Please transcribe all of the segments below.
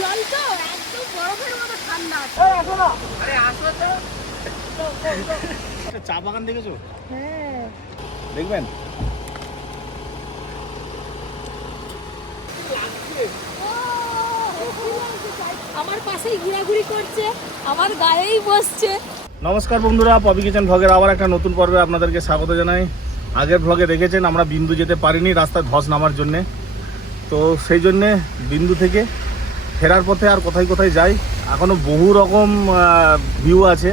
জল তো একদম বরফের মতো ঠান্ডা। আরে আসো তো। চা বাগান দেখেছো? হ্যাঁ দেখবেন। আমার পাশেই ঘোরাঘুরি করছে, আমার গায়েই বসছে। নমস্কার বন্ধুরা, পপি কিচেন ভ্লগের আবার একটা নতুন পর্বে আপনাদেরকে স্বাগত জানাই। আগের ভ্লগে দেখেছেন আমরা বিন্দু যেতে পারিনি রাস্তায় ধস নামার জন্যে, তো সেই জন্যে বিন্দু থেকে ফেরার পথে আর কোথায় কোথায় যাই, এখনও বহু রকম ভিউ আছে,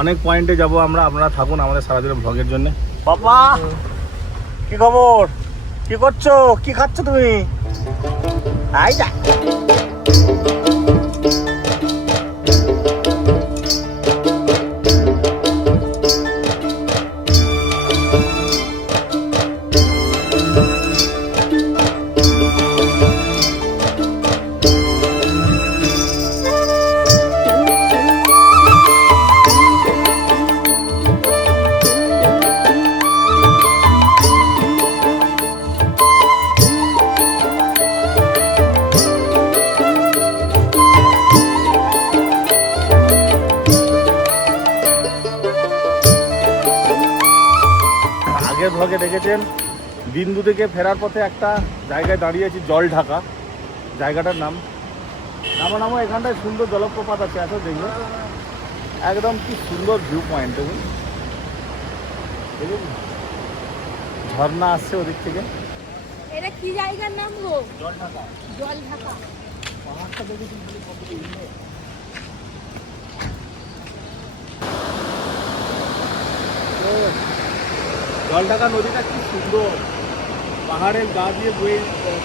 অনেক পয়েন্টে যাব আমরা। আপনারা থাকুন আমাদের সারাদিনের ভ্লগের জন্য। বাবা কি খবর, কি করছো, কি খাচ্ছ তুমি? আই যা ভ্লগে দেখেছেন বিন্দু থেকে ফেরার পথে একটা জায়গায় দাঁড়িয়েছি, জল ঢাকা জায়গাটার নাম। নামো এখানটায় সুন্দর জলপ্রপাত আছে, এত দেখবে একদম কি সুন্দর ভিউ পয়েন্ট। দেখুন দেখুন ঝর্ণা আসছে ওদিক থেকে। এটা কি জায়গার নাম গো? জল ঢাকা। জল ঢাকা পাহাড়টা দেখেছি কত সুন্দর। জলঢাকা নদীটা কি সুন্দর, পাহাড়ের গা দিয়ে বয়ে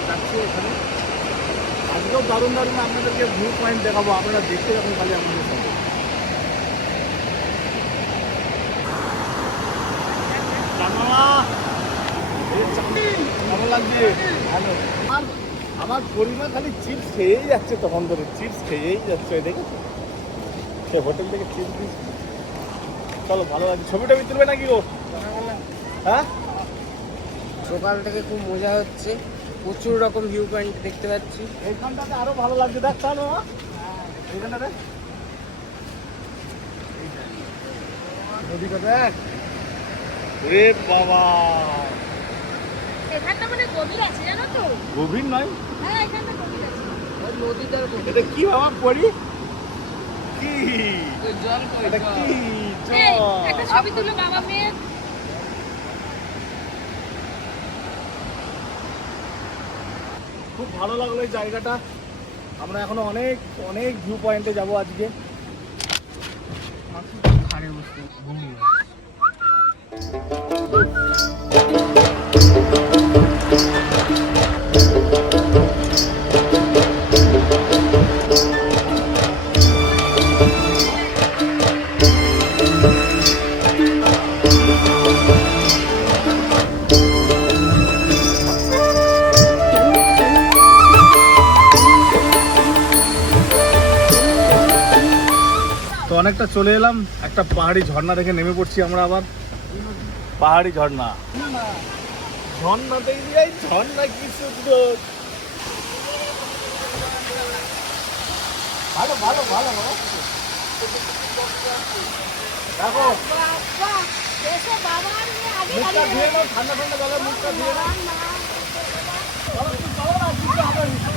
যাচ্ছে এখানে। আজকেও দারুণ দারুণ আপনাদেরকে ভিউ পয়েন্ট দেখাবো, আপনারা দেখতে যখন খালি আপনাদের সঙ্গে। কেমন লাগছে? ভালো। আমার পরিবার খালি চিপস খেয়েই যাচ্ছে, তখন ধরে চিপস খেয়েই যাচ্ছে, দেখেছো সে হোটেল থেকে চিপস দিচ্ছে। চলো ভালো লাগছে, ছবিটা তুলবে নাকি গো? হ্যাঁ, সকাল থেকে খুব মজা হচ্ছে, প্রচুর রকম ভিউ পয়েন্ট দেখতে পাচ্ছি। এইখানটাতে আরো ভালো লাগছে, দেখ চলো এইখানটাতে নদীটা দেখ। রে বাবা, এখানটা মানে গভীর আছে জানো তো? গভীর নয়, হ্যাঁ এখানটা গভীর আছে। ওই নদীটার এটা কি বাবা পড়ি কি, জল এটা কি এই, জল? একটা ছবি তুলো বাবা মেয়ে। খুব ভালো লাগলো এই জায়গাটা। আমরা এখনো অনেক অনেক ভিউ পয়েন্টে যাবো আজকে। খাড়ে বসতে ঘুমিয়ে তো অনেকটা চলে এলাম, একটা পাহাড়ি ঝর্ণা দেখে নেমে পড়ছি আমরা আবার। পাহাড়ি ঝর্ণা, ঝর্ণা দেখবি, এই ঝর্ণা কি সুন্দর। ভালো ভালো ভালো ভালো দেখো, বাবা এসে বাবার মেয়ে আগে মুখটা ধুয়ে নাও, ঠান্ডা ঠান্ডা জলে মুখটা ধুয়ে নাও। চলো চলো না, কিছু হবে না।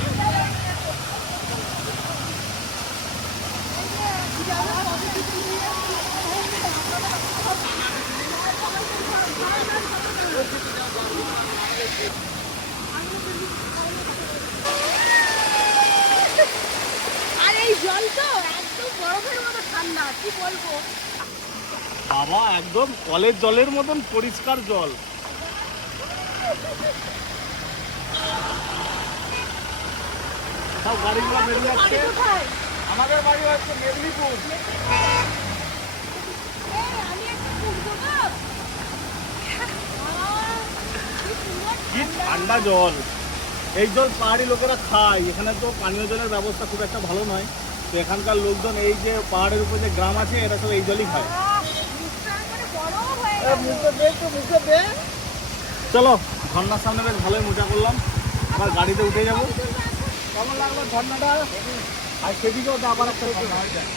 আর এই জল তো একদম বরফের মতো ঠান্ডা, কি বলবো। বাবা একদম কলের জলের মতন পরিষ্কার জল। সব গাড়িগুলো বেরিয়ে যাচ্ছে। বাড়ি কোথায়? আমাদের বাড়ি হচ্ছে মেদিনীপুর। আমি একটা ফুল দেবো। কি ঠান্ডা জল, এই জল পাহাড়ি লোকেরা খায়। এখানে তো পানীয় জলের ব্যবস্থা খুব একটা ভালো নয়, তো এখানকার লোকজন এই যে পাহাড়ের উপর যে গ্রাম আছে এরা সব এই জলই খায়। চলো ঝর্ণার সামনে বেশ ভালোই মজা করলাম, আবার গাড়িতে উঠে যাবো। কেমন লাগলো ঝর্ণাটা? আর সেদিকেও তো আবার একটা ঝর্ণা হয়ে যায়।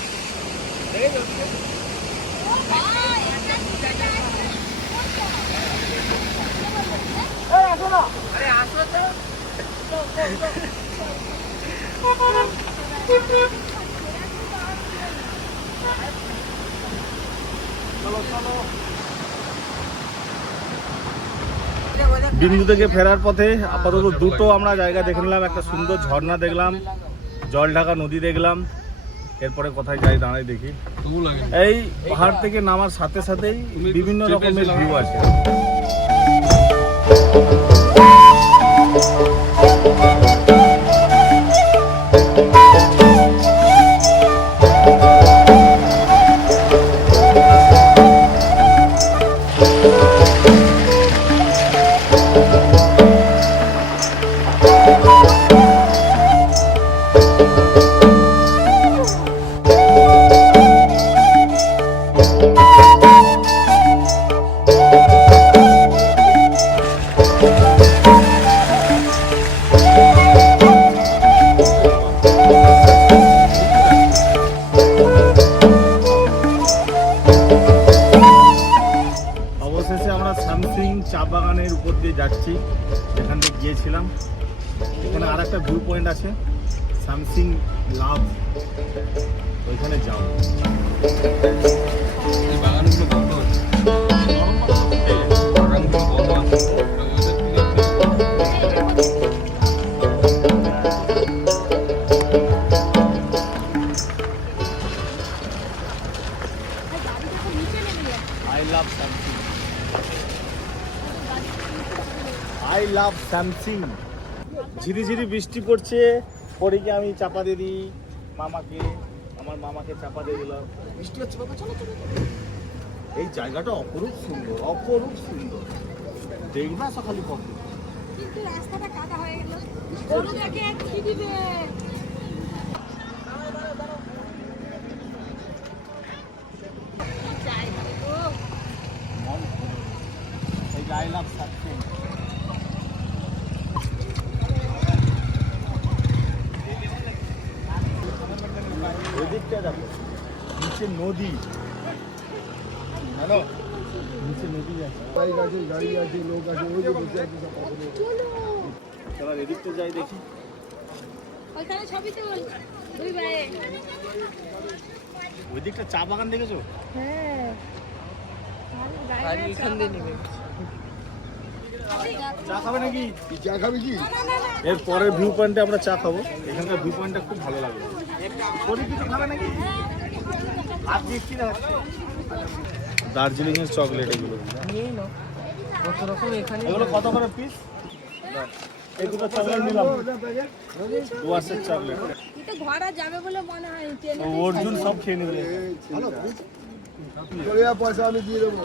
বিন্দু থেকে ফেরার পথে আপাতত দুটো আমরা জায়গা দেখে নিলাম, একটা সুন্দর ঝর্ণা দেখলাম, জল ঢাকা নদী দেখলাম। এরপরে কোথায় যাই দাঁড়াই দেখি। এই পাহাড় থেকে নামার সাথে সাথেই বিভিন্ন রকমের ভিউ আছে। অবশেষে আমরা সামসিং চা বাগানের উপর দিয়ে যাচ্ছি, যেখান থেকে গিয়েছিলাম। এখানে আর একটা ভিউ পয়েন্ট আছে, সামসিং লাভ, ওইখানে যাও। I love Samsing. ঝিরি ঝিরি বৃষ্টি পড়ছে, পরীকে আমি চাপা দিয়ে দিই মামাকে, আমার মামাকে চাপা দিয়ে দিলাম। বৃষ্টি হচ্ছে বাবা, চলো চলো। এই জায়গাটা অপরূপ সুন্দর, অপরূপ সুন্দর। দেখবা সকালে কত, কিন্তু রাস্তাটা কাদা হয়ে গেল। গরুটাকে কি দিবে? এই যে আই লাভ সামসিং। ওদিকটা যাবো, নিচে নদী, হ্যালো, নিচে নদী আছে, বাইক আছে, গাড়ি আছে, লোক আছে, ওই যে বসে আছে সব পাশে। চলো এদিকটা যাই দেখি। ওইখানে ছবি তুল দুই ভাই। ওই দিকটা চা বাগান দেখেছো? হ্যাঁ, চা খাবে নাকি? চা খাবি কি? এর পরের ভিউ পয়েন্টে আমরা চা খাবো। এখানকার ভিউ পয়েন্টটা খুব ভালো লাগলো। খাবে নাকি? দার্জিলিং এর চকলেট এগুলো, কত রকম এখানে। এগুলো কত করে পিস? এই দুটো চকলেট নিলাম, ডুয়ার্সের চকলেট। এটা ঘোরা যাবে বলে মনে হয় ট্রেনে। অর্জুন সব খেয়ে নেবে। পয়সা আমি দিয়ে দেবো।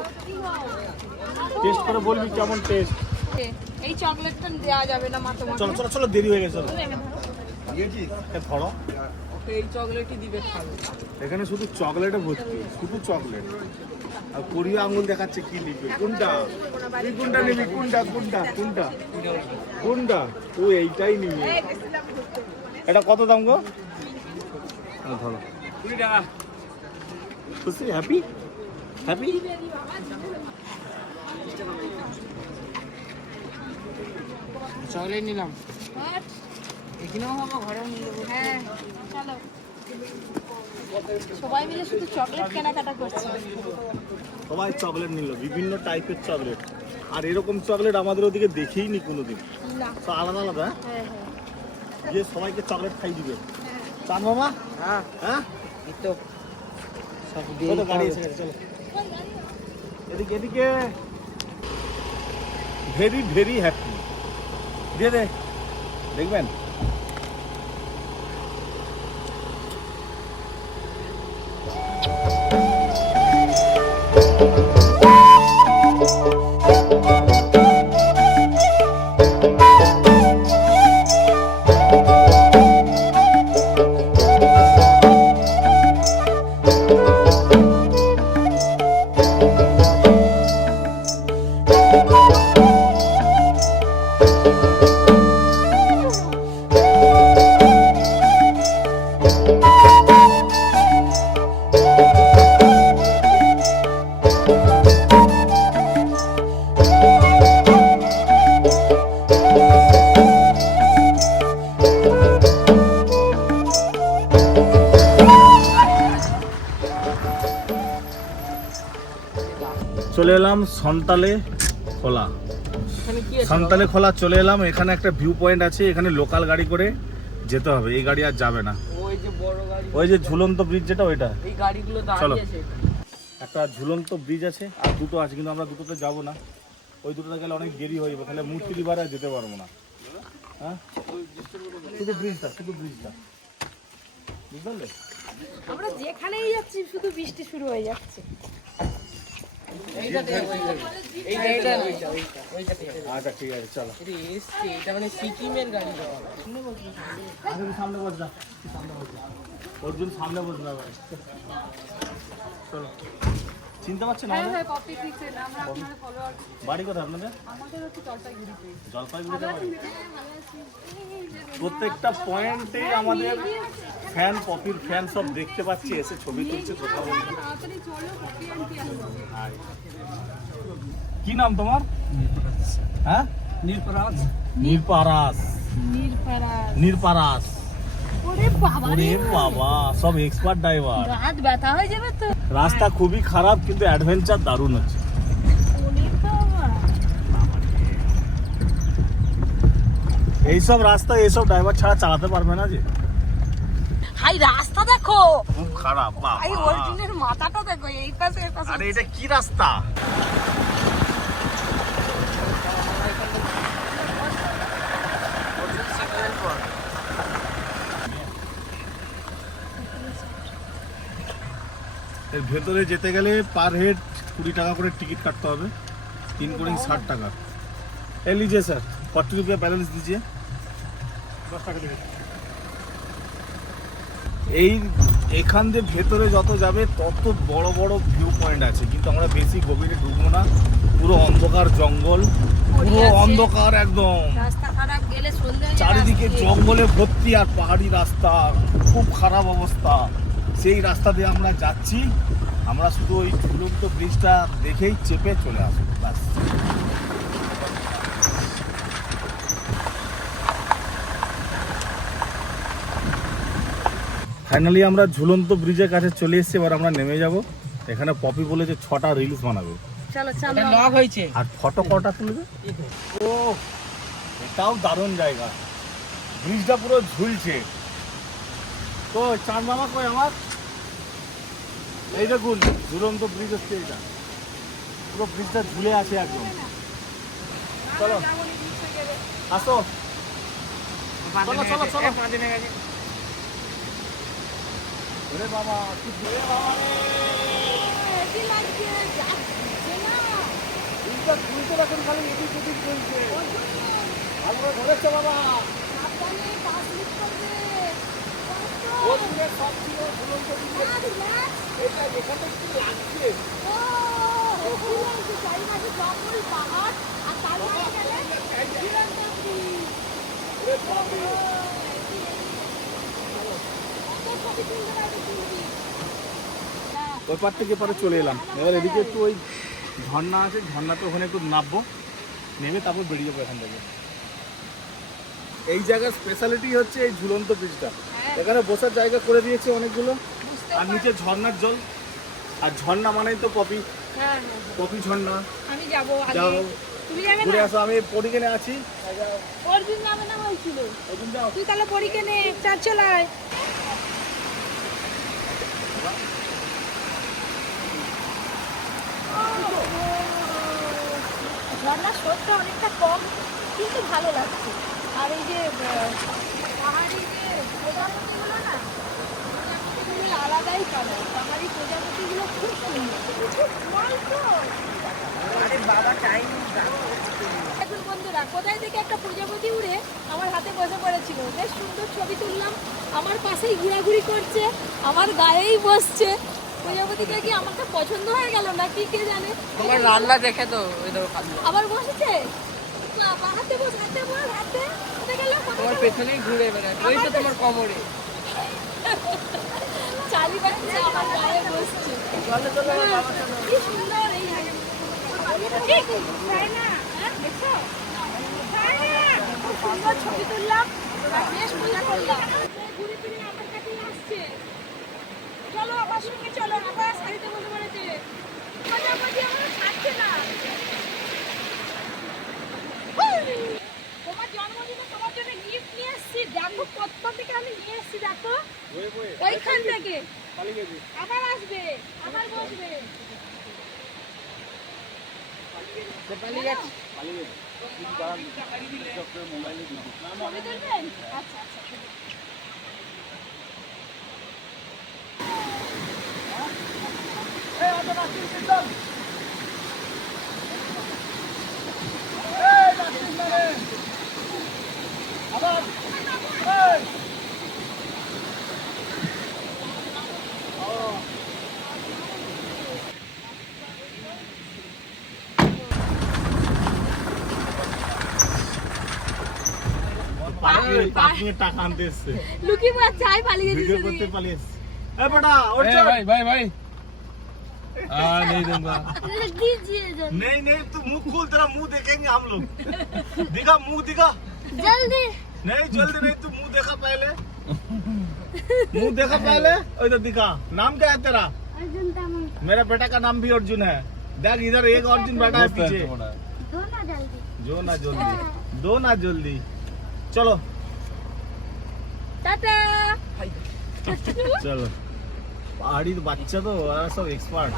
টেস্ট করে বলবি কেমন টেস্ট। এই চকলেটটা দেওয়া যাবে না মাথা মাথা। চলো চলো চলো, দেরি হয়ে গেছে। ধরো, এই চকলেটই দিবে খাবে। এখানে শুধু চকলেটে ভর্তি, শুধু চকলেট। আর কোরিয়া আঙুল দেখাচ্ছে কি লিখবে, কোনটা তুই কোনটা নিবি, কোনটা কোনটা কোনটা কোনটা, তুই এইটাই নিবি। এটা কত দাম গো? ধরো 20 টাকা। খুশি, হ্যাপি হ্যাপি। চকলেট নিলাম, এখানেও হবে, ঘরেও নিয়ে যাবো। হ্যাঁ চলো, সবাই মিলে শুধু চকলেট কেনাকাটা করছে। সবাই চকলেট নিল, বিভিন্ন টাইপের চকলেট। আর এরকম চকলেট আমাদের ওদিকে দেখেই নি কোনোদিন, না। তো আলাদা আলাদা। হ্যাঁ হ্যাঁ যে সবাইকে চকলেট খাই দিবে। চান মামা? হ্যাঁ হ্যাঁ, এই তো সব দিয়ে চলো গাড়ি এসে গেছে, চলো এদিকে এদিকে। Very very happy. দিয়ে দে, দেখবেন। চলে এলাম সন্তালে খোলা। এখানে কি আছে? সন্তালে খোলা চলে এলাম। এখানে একটা ভিউ পয়েন্ট আছে, এখানে লোকাল গাড়ি করে যেতে হবে, এই গাড়ি আর যাবে না। ওই যে বড় গাড়ি, ওই যে ঝুলন্ত ব্রিজ যেটা ওইটা, এই গাড়িগুলো চলো। দাঁড়িয়ে আছে এখানে। একটা ঝুলন্ত ব্রিজ আছে আর দুটো আছে, কিন্তু আমরা দুটোতে যাবো না, ওই দুটোতে গেলে অনেক দেরি হয়ে যাবে, তাহলে মূর্তি রিভারে আর যেতে পারবো না। হ্যাঁ, শুধু ব্রিজটা বুঝতে পারলে? আমরা যেখানেই যাচ্ছি শুধু বৃষ্টি শুরু হয়ে যাচ্ছে। আচ্ছা ঠিক আছে, চলো। এটা মানে সিকিমের গাড়ি। সামনে বস না, অর্জুন সামনে বস না ভাই, চলো। চিনতে পারছেন হ্যাঁ হ্যাঁ, কপি পিক্সেল আমরা আপনাদের ফলোয়ার। বাড়ি কোথায় আপনাদের? আমাদের হচ্ছে জলপাইগুড়িতে। জলপাইগুড়িতে বাড়ি। প্রত্যেকটা পয়েন্টেই আমাদের ফ্যান, পপির ফ্যান সব দেখতে পাচ্ছি, এসে ছবি তুলছে, কথা বলছে। তাড়াতাড়ি চলো, কপি আনতে আসবে। কি নাম তোমার? হ্যাঁ, নীলপরাজ। নিরপারাস। নিরপারাস। ওরে বাবা ওরে বাবা, সব এক্সপার্ট ড্রাইভার। হাত ব্যথা হয়ে যাবে তো। রাস্তা খুবই খারাপ, কিন্তু অ্যাডভেঞ্চার দারুণ হচ্ছে। ওরে বাবা, এইসব রাস্তা এইসব ড্রাইভার ছাড়া চালাতে পারবে না যে, হাই রাস্তা দেখো, খুব খারাপ। হাই অর্জুনের মাথাটা দেখো, এই পাশে এই পাশে। আরে এটা কি রাস্তা? এর ভেতরে যেতে গেলে পার হেড 20 টাকা করে টিকিট কাটতে হবে, 3 করে 60 টাকা। ए लीजिए सर, 40 रुपया बैलेंस दीजिए। 10 টাকা দিয়ে এই এখান দিয়ে ভেতরে যত যাবে তত বড় বড় ভিউ পয়েন্ট আছে, কিন্তু আমরা বেশি গভীরে ঢুকবো না। পুরো অন্ধকার জঙ্গল, পুরো অন্ধকার একদম, রাস্তা খারাপ, গেলে সন্ধ্যা হয়ে যাবে। চারিদিকে জঙ্গলে ভর্তি আর পাহাড়ি রাস্তা, খুব খারাপ অবস্থা। সেই রাস্তা দিয়ে আমরা যাচ্ছি, আমরা শুধু ওই ঝুলন্ত ব্রিজটা দেখেই চেপে চলে আসবো, ব্যাস। ফাইনালি আমরা ঝুলন্ত ব্রিজের কাছে চলে এসেছি, এবার আমরা নেমে যাব। এখানে পপি বলেছে 6টা রিলস বানাবে, চলো চলো। এটা লক হয়েছে। আর ফটো কটা তুলবে। ও, এটাও দারুণ জায়গা, ব্রিজটা পুরো ঝুলছে। তো চাঁদ মামা কই আমার? এই দেখুন ঝুলন্ত ব্রিজ হচ্ছে এটা, পুরো ব্রিজটা ঝুলে আছে একদম। চলো আসো, চলো চলো চলো। ওরে বাবা, কি দূরে বাবা রে, হেভি লাগছে, যাচ্ছে না। ব্রিজটা ঝুলতে দেখুন, খালি এদিক ওদিক চলছে। ভালো করে ধরেছে বাবা, সাবধানে, পা স্লিপ করবে। ও দূরে সব ছিল ঝুলন্ত ব্রিজে। এটা এখানে কি লাগছে? চারিপাশে জঙ্গল, পাহাড়, আর তার মাঝে গেলে ঝুলন্ত ব্রিজ। ওরে বাবা রে। কত ছবি তুলতে পারবে তুলবি। ওই পার থেকে পরে চলে এলাম। এবার এদিকে একটু ওই ঝর্ণা আছে, ঝর্ণাতে ওখানে একটু নামবো, নেমে তারপর বেরিয়ে যাবো এখান থেকে। এই জায়গার স্পেশালিটি হচ্ছে এই ঝুলন্ত ব্রিজটা, এখানে বসার জায়গা করে দিয়েছে অনেকগুলো, আর নিচে ঝর্ণার জল, আর ঝর্ণা মানেই তো পপি, হ্যাঁ, পপি ঝর্ণা। আমি যাবো আগে। যাও তুমি যাবে ঘুরে না? আসো, আমি পরিকেনে আছি। অর্জুন যাবে না বলছিল। অর্জুন যাও। তুই তাহলে পরীক্ষা চার চলায়। ঝর্ণার স্রোতটা অনেকটা কম, কিন্তু ভালো লাগছে। আর এই যে পাহাড়ি যে প্রজাপতিগুলো না, প্রজাপতিগুলো আলাদাই কালার। পাহাড়ি প্রজাপতিগুলো খুব সুন্দর, খুব small তো। আরে বাবা টাইম। এখন বন্ধুরা, কোথায় থেকে একটা প্রজাপতি উড়ে আমার হাতে বসে পড়েছিল, বেশ সুন্দর ছবি তুললাম। আমার পাশেই ঘোরাঘুরি করছে, আমার গায়েই বসছে। প্রজাপতিটা কি আমাকে পছন্দ হয়ে গেল না কি কে জানে। তোমার রান্না দেখে তো ওই দেখো খাদ্য। আবার বসেছে, বাবা হাতে বস, হাতে বল, হাতে কোথায় গেল, তোমার পেছনেই ঘুরে বেড়ায়, ওই তো তোমার কোমরে। চারিপাশে আমার গায়ে বসছে। চলো চলো বাবা চলো। কি সুন্দর এই ঠিক তাই না? হ্যাঁ দেখো, তাই না? খুব সুন্দর ছবি তুললাম, আর বেশ মজা করলাম। ঘুরে ফিরে আমার কাছে আসছে। চলো আমার সঙ্গে চলো, আবার শাড়িতে বসে পড়েছে। প্রজাপতি আমার ছাড়ছে না। এসছি দেখো ওইখান থেকে আবার আসবে আবার বসবে পালিয়ে গেছে। ছবি তুলবেন আচ্ছা আচ্ছা টাকা আনতে এসছে লুকি মাছ চাই পালিয়ে ভিডিও গেছে করতে পালিয়ে এসছে এ বেটা ওর ए भाई भाई भाई नहीं दूंगा दीजिए नहीं नहीं तू मुंह खोल तेरा मुंह देखेंगे हम लोग दिखा मुंह दिखा जल्दी नहीं जल्दी नहीं तू मुंह देखा पहले मुंह देखा पहले इधर दिखा नाम क्या है तेरा अर्जुन तामंग मेरा बेटा का नाम भी अर्जुन है देख इधर एक अर्जुन बैठा है पीछे दो ना जल्दी जो ना जल्दी दो ना जल्दी चलो टाटा चलो पहाड़ी तो बच्चा तो सब एक्सपर्ट